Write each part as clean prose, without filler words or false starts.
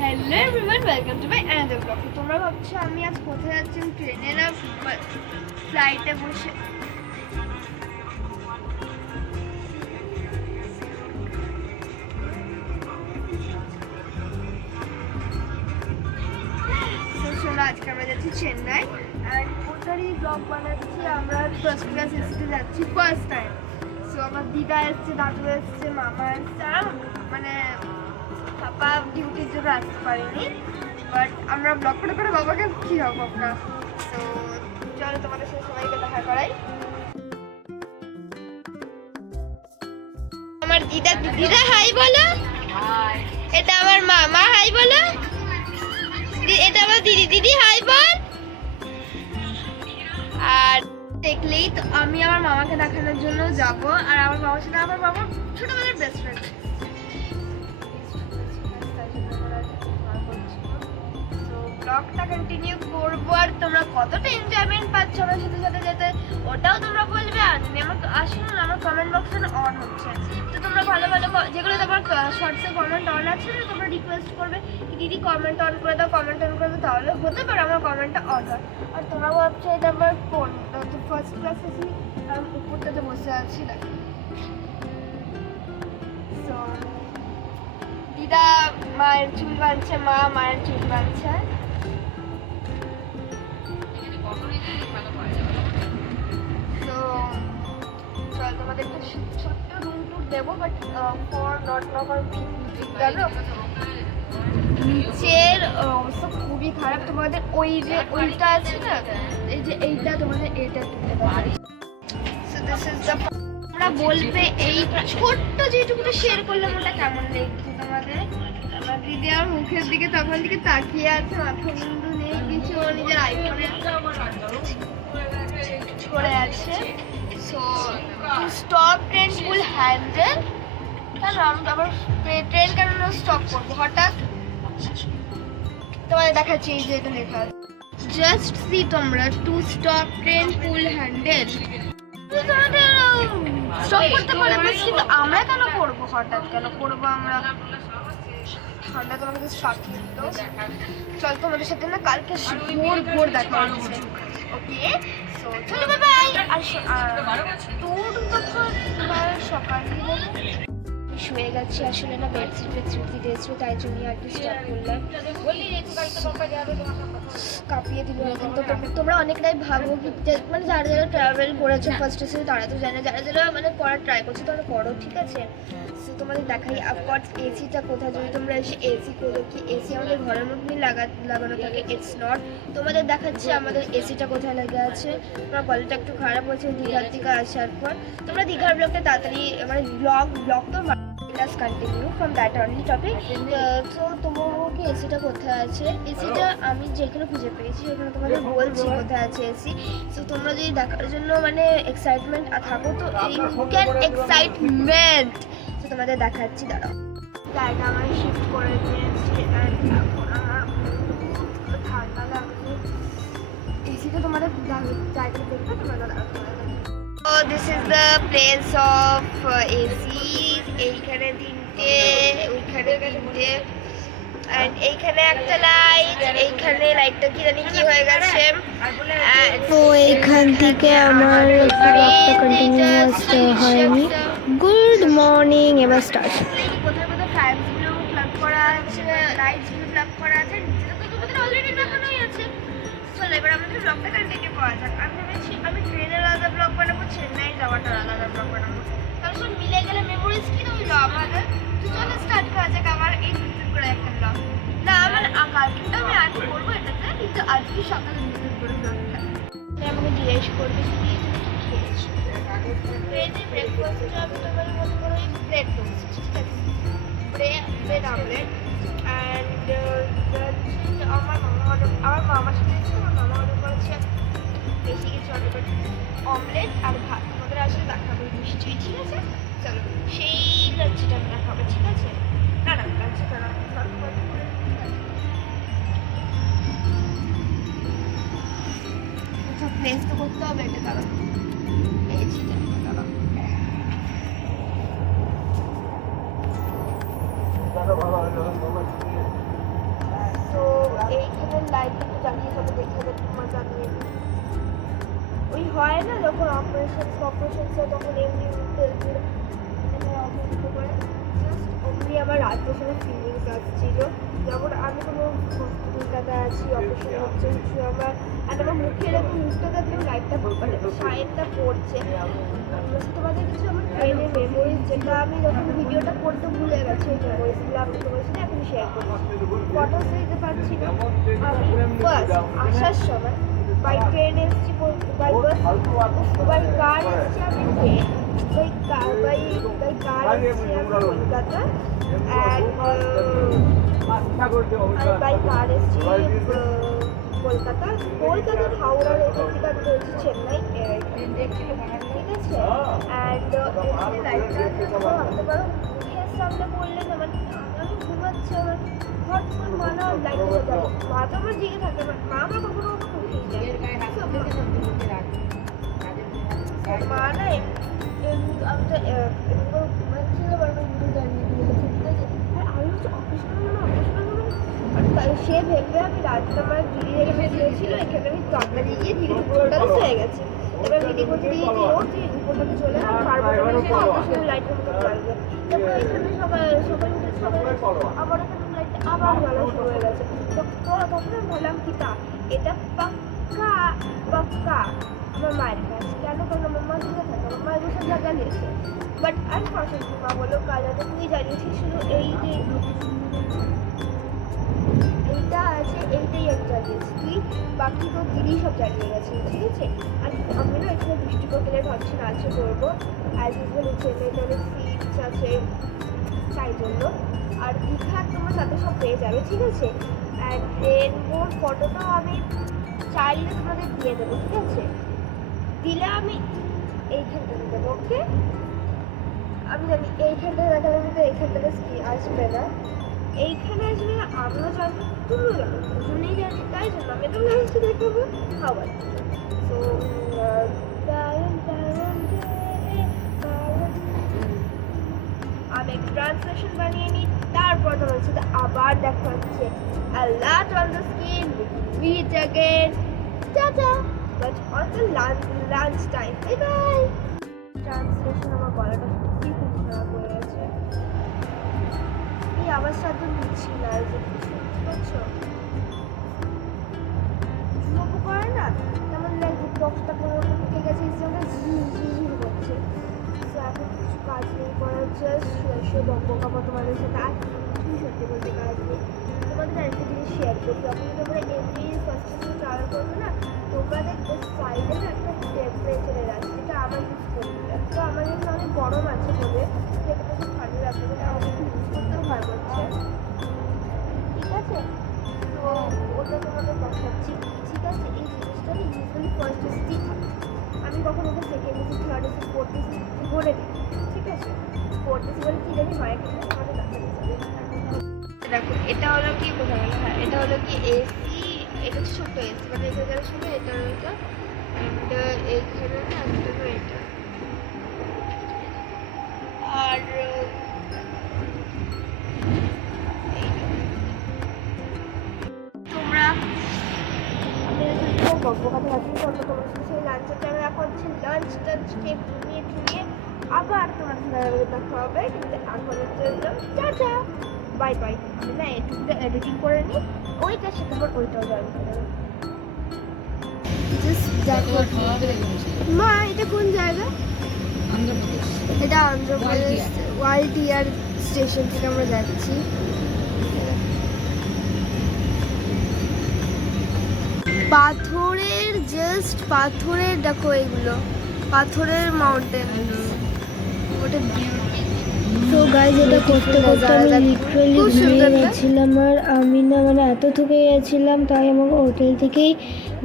Hello everyone, welcome to my another blog. তোমরা ভাবছো আমি আজ কোথায় যাচ্ছি? আমি ট্রেনে না ফ্লাইটে বসে শোনো, আজকে আমরা যাচ্ছি চেন্নাই অ্যান্ড ওটারই ব্লগ বানাচ্ছি। আমরা ফার্স্ট ক্লাস এসিতে যাচ্ছি ফার্স্ট টাইম। সো আমার দিদা এসছে, দাদু এসছে, মামা এসছে, আর মানে পাপা ডিউটির জন্য আসতে পারিনি। বাট আমরা ব্লগ করে করে বাবাকে কী হবো আমরা। তো চলো তোমাদের সাথে সবাইকে দেখা করাই। আমার দিদা, দিদা হাই বলো। এটা আমার মামা, হাই বলো। এটা আমার দিদি, দিদি হাই বল। আর দেখলেই তো আমি আমার মামাকে দেখানোর জন্য যাব, আর আমার মামার সাথে আমার মামার ছোটবেলার বেস্ট ফ্রেন্ড। ব্লগটা কন্টিনিউ করবো, আর তোমরা কতটা এনজয়মেন্ট পাচ্ছ আমার সাথে সাথে যেতে ওটাও তোমরা বলবে। আর আমার আসুন, আমার কমেন্ট বক্সে অন হচ্ছে, তো তোমরা ভালো ভালো যেগুলো তোমার শর্টসে কমেন্ট অন আছে না, তোমরা রিকোয়েস্ট করবে দিদি কমেন্ট অন করে দাও, কমেন্ট অন করে দাও, তাহলে হতে পারে আমার কমেন্টটা অন হয়। আর তোমরা ভাবছো এটা আমার ফোন, তো ফার্স্ট ক্লাসে আমি উপরটাতে বসে আছি না। তো দিদা মায়ের চুল বাঁধছে, মা মায়ের চুল বাঁধছে। তো চল তোমাদের একটা ছোট্ট রুম টুর দেবো, বাট ফর নট নর্মাল জানো নিচের অবস্থা খুবই খারাপ। তোমাদের ওই যে ওইটা আছে না, এই যে এইটা তোমাদের এইটা তুলতে পারবে। সো দিস ইজ দ্য, তোমরা বলবে এই ছোট্ট যেটুকুটা শেয়ার করলাম ওটা কেমন লেগেছে তোমাদের। আমার দিদি আমার মুখের দিকে তখন দিকে তাকিয়ে আছে, মাথা মুন্ডু নেই কিছু, নিজের আইফোনে করে আছে। সো স্টপ ট্রেন ফুল হ্যান্ডেল, কেন আমি আবার ট্রেন কেন স্টপ করবো হঠাৎ? তোমাদের দেখাচ্ছি, এই যে এটা লেখা আছে জাস্ট সি, তোমরা to stop train full handle. তোমাদের স্টপ করতে পারে, কিন্তু আমরা কেন করবো হঠাৎ? কেন করবো আমরা? ঠান্ডা তোমাকে স্টপ দিতো। চল তোমাদের সাথে না কালকে ভোর ভোর দেখা হচ্ছে, ওকে? সো চলো বাই বাই। আর সকালে শুয়ে গেছি আসলে না, বেডশিট দিতে এসেছিল, তাই জন্য আর কি স্টার্ট করলাম। কাঁপিয়ে দিল এখন। তো তোমরা অনেকটাই ভাবো কি মানে যারা যারা ট্রাভেল করেছো ফার্স্ট এসে তারা তো জানে, যারা যারা মানে করার ট্রাই করছো তারা করো, ঠিক আছে? সো তোমাদের দেখাই অফকোর্স এসিটা কোথায়। যদি তোমরা এসে এসি করো, কি এসি আমাদের ঘরের মধ্যেই লাগানো থাকে? It's not. তোমাদের দেখাচ্ছি আমাদের এসিটা কোথায় লাগা আছে। তোমার গলাটা একটু খারাপ হয়েছে দীঘার থেকে আসার পর। তোমরা দীঘার ব্লগটা তাড়াতাড়ি মানে ব্লগ তো let's continue from that only topic. So তোমাকে এসিটা কোথায় আছে? এসিটা আমি যেখানে খুঁজে পেয়েছি সেখানে তোমাদের বলছি কোথায় আছে এসি। সো তোমরা যদি দেখার জন্য মানে এক্সাইটমেন্ট থাকো তো এই ক্যান এক্সাইটমেন্ট। তো তোমাদের দেখাচ্ছি, দাঁড়াও। গাড়িটা আমার শিফট করে দিয়েছি, এখন আমার ঠান্ডা লাগছে। এসিটা তোমাদের জায়গা দেখবে, তোমরা So this is the place of AC. এইখানে তিনটে, ওইখানে তিনটে, and এইখানে একটা লাইট, এইখানে লাইটটা কি জানি কি হয়ে গেছে। তো এইখান থেকে আমার ব্লগটা কন্টিনিউ হয়নি। গুড মর্নিং, এবার স্টার্ট। কোথায় কোথায় ফ্যানসগুলো প্লাগ করা আছে, লাইটসগুলো প্লাগ করা আছে, নিচে তো তোমাদের অলরেডি দেখানোই আছে। চলো এবার আমাদের ব্লগটা কন্টিনিউ করা যাক। আমি ভেবেছি আমি ট্রেনের আলাদা ব্লগ বানাবো, চেন্নাই যাওয়াটার আলাদা ব্লগ বানাবো, তাহলে সব মিলে গেলে মেমোরিজ কি রইলো আমাদের। তো চলো স্টার্ট করা যাক আমার এই নতুন করে একটা ব্লগ। না আমার কালকেটা আমি আজ করবো এটাতে, কিন্তু আজকে সকালে নতুন করে ব্লগটা আমাকে জিজ্ঞেস করবে কি তুমি কি খেয়েছো। ট্রেনে ব্রেকফাস্টে আমি তোমার মনে করো ব্রেড টোস্ট, ঠিক আছে, ব্রেড আমলেট অ্যান্ড আমার মামার সাথে এসেছে, আমার মামা অর্ডার করেছে বেশি কিছু অর্ডার করে অমলেট আর ভাত। আমাদের আসলে দেখাবো নিশ্চয়ই, ঠিক আছে? চলো সেই লাঞ্চটা আমরা খাবো, ঠিক আছে? না না লাঞ্চটা না, প্লেস তো করতে হবে, এটা দাঁড়া পেয়েছি দাঁড়া। লাইটটা একটু জ্বালিয়ে সবাই দেখে যাবে, তোমার জানিয়ে ওই হয় না যখন অপারেশন তখন এমনি তেলগুলো অবস্থা করে জাস্ট অমনি আমার রাত্রে সময় ফিলিংস আসছিল যখন আমি কোনো কলকাতা আছি, অপারেশন হচ্ছে কিছু আমার আর আমার মুখে এরকম মুখটাতে একদম লাইটটা মানে শাইনটা পড়ছে। তোমাদের কিছু আমার ট্রেনের মেমোরিজ যেটা আমি যখন ভিডিওটা করতে ভুলে গেছি ওই মেমোরিজগুলো আমি তোমার সাথে এখন শেয়ার করছি। ফটোস দিতে পারছি না। আমি ফার্স্ট আসার সময় বাই ট্রেন এসেছি, বাই বাস, বাই কার এসেছি আমি ট্রেন, বাই কার এসেছি আমি কলকাতা অ্যান্ড আমি বাই কার এসেছি কলকাতার হাওড়ার এখান থেকে আমি রয়েছি চেন্নাই, ঠিক আছে। অ্যান্ড এখানে লাইটটা তোমরা ভাবতে পারো মুখের সামনে বললে না মানে আমি ঘুমাচ্ছি আমার হট করে মানা লাইটটা জ্বালাবো, মা তো আমার জেগে থাকে বাট মা আমার কখনো কখনো উঠেই যায় মা না আমি তো এরকম ঘুমাচ্ছিলাম আর আমার ঘুরে দাঁড়িয়ে দিয়েছে, ঠিক আছে। আর আমি হচ্ছে অপারেশন আর সে ভেবে আমি রাতটা আমার দিদি রেখে শুয়েছিল এখানে আমি দরজা দিয়ে গিয়ে ধীরে উপরটা শুয়ে গেছি। এবার দিদি বলতে দিয়ে ও যে উপরটাতে চলে আমি পারবো না সে অপারেশনের লাইটের মতো জ্বলবে। তারপর এখানে সবাই উঠে সবাই আমার এখানে লাইটটা আবার জ্বলা শুরু হয়ে গেছে। তো তখন আমি বললাম কি তা এটা পাক্কা আমার মায়ের কাছে কেন কারণ আমার মা দিকে থাকে আমার মায়ের বসে যা জ্বালিয়েছে বাট আনফর্চুনেটলি মা বললো কালারটা তুই জ্বালিয়েছিস শুধু এই যে এইটা আছে এইটাই আমি জ্বালিয়েছি, তুই বাকি তো দিদি সব জ্বালিয়ে গেছে, ঠিক আছে। আর আমি না এখানে বৃষ্টি কোকিলের ভাবছি নাচে করবো অ্যাজ ইউজুয়াল চেন্নাইতে অনেক সিটস আছে তাই জন্য। আর দীঘার তোমার সাথে সব পেয়ে যাবে, ঠিক আছে। অ্যান্ড রেনবোর ফটোটাও আমি চাইলে তোমাদের দিয়ে দেবো, ঠিক আছে। দিলে আমি এইখানটাতে দেবো, ওকে। আমি জানি এইখানটা দেখালে কিন্তু এইখানটাতে আসবে না, এইখানে আসবে না, আমিও জানি তুমিও জানো দুজনেই জানি, তাই জন্য আমি একটা লাস্টে দেখাবো খাবার। তো আমি একটা ট্রান্সলেশন বানিয়ে নিই, তারপর তোমার সাথে আবার দেখা হচ্ছে আল্লাহ on the screen meet again, tata, but on the lunch time, bye bye. Translation আমার গলাটা সত্যি খুব খারাপ হয়ে গেছে, এই আওয়াজটা তো নিচ্ছি না, যে শুনতে পাচ্ছ জুতো করে না তেমন লাগছে 10টা 15টা ঢুকে গেছে, এই জন্য ঝিঝিঝিঝি করছে। তো এখন কিছু কাজ নেই করার, জাস্ট শুয়ে বক বকাবো তোমাদের সাথে, আর কিছুই সত্যি বলতে কাজ নেই। তোমাদের আরেকটা জিনিস শেয়ার করি, যখন তোমরা এমনি ফার্স্ট টাইম ট্রাভেল করবে না তোমরা দেখবে সাইডে না একটা টেম্পারেচারের আছে যেটা আমার ইউজ করি, তো আমার এখানে অনেক গরম আছে বলে সেটা খুব ঠান্ডা লাগবে, যেটা আমাকে ইউজ করতেও ভয় করছে, ঠিক আছে। তো ওটা তোমাদের দেখাচ্ছি, ঠিক আছে। এই জিনিসটা ইউজুয়ালি ফার্স্ট এসেই থাকে, আমি কখন okay second AC third AC fourth AC বলে দিই, ঠিক আছে। ফোর্থ এসি বলে কি জানি মায়ের কাছে আমাদের দেখো এটা হলো কি বোঝা গেল, হ্যাঁ এটা হলো কি এসি, এটা হচ্ছে ছোট্ট এসি মানে এখানে যারা শুনে এটা এটা অ্যান্ড এইখানে না একটা এটা আর তোমরা বকবকাতে হাসি করবো তোমার সাথে সেই লাঞ্চের টাইমে এখন হচ্ছে লাঞ্চ টাঞ্চ খেয়ে ঘুমিয়ে আবার তোমার সাথে দেখা হবে, কিন্তু এখনের জন্য টাটা বাই বাই। আমি না এটুকুটা এডিটিং করে নিই, ওইটার সাথে আবার ওইটাও জয়েন করে নেবো। জাস্ট দেখো মা এটা কোন জায়গা? এটা অন্ধ্রপ্রদেশ ওয়াইটিআর স্টেশন থেকে আমরা যাচ্ছি। পাথরের জাস্ট পাথরের দেখো এগুলো পাথরের মাউন্টেন, ওটা তো গাইজ এটা করতে করতে আমি লিটারালি ঘুমিয়ে গেছিলাম, আর আমি না মানে এত থকে গেছিলাম, তাই আমাকে হোটেল থেকেই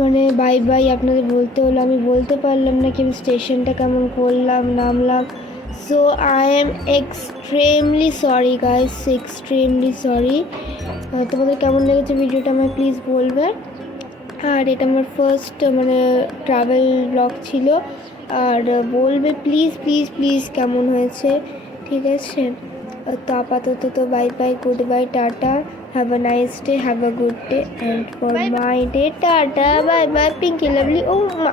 মানে বাই বাই আপনাদের বলতে হলো, আমি বলতে পারলাম না কি আমি স্টেশনটা কেমন করলাম নামলাম। So I am extremely sorry guys, extremely sorry. তোমাদের কেমন লেগেছে ভিডিওটা আমায় প্লিজ বলবে। আর এটা আমার ফার্স্ট মানে ট্রাভেল ব্লগ ছিল, আর বলবে প্লিজ প্লিজ প্লিজ কেমন হয়েছে, ঠিক আছে। তো আপাতত তো bye bye, good bye, tata. Have a nice day, have a good day, and for Bye. My day tata, bye bye, Pinky lovely. ও মা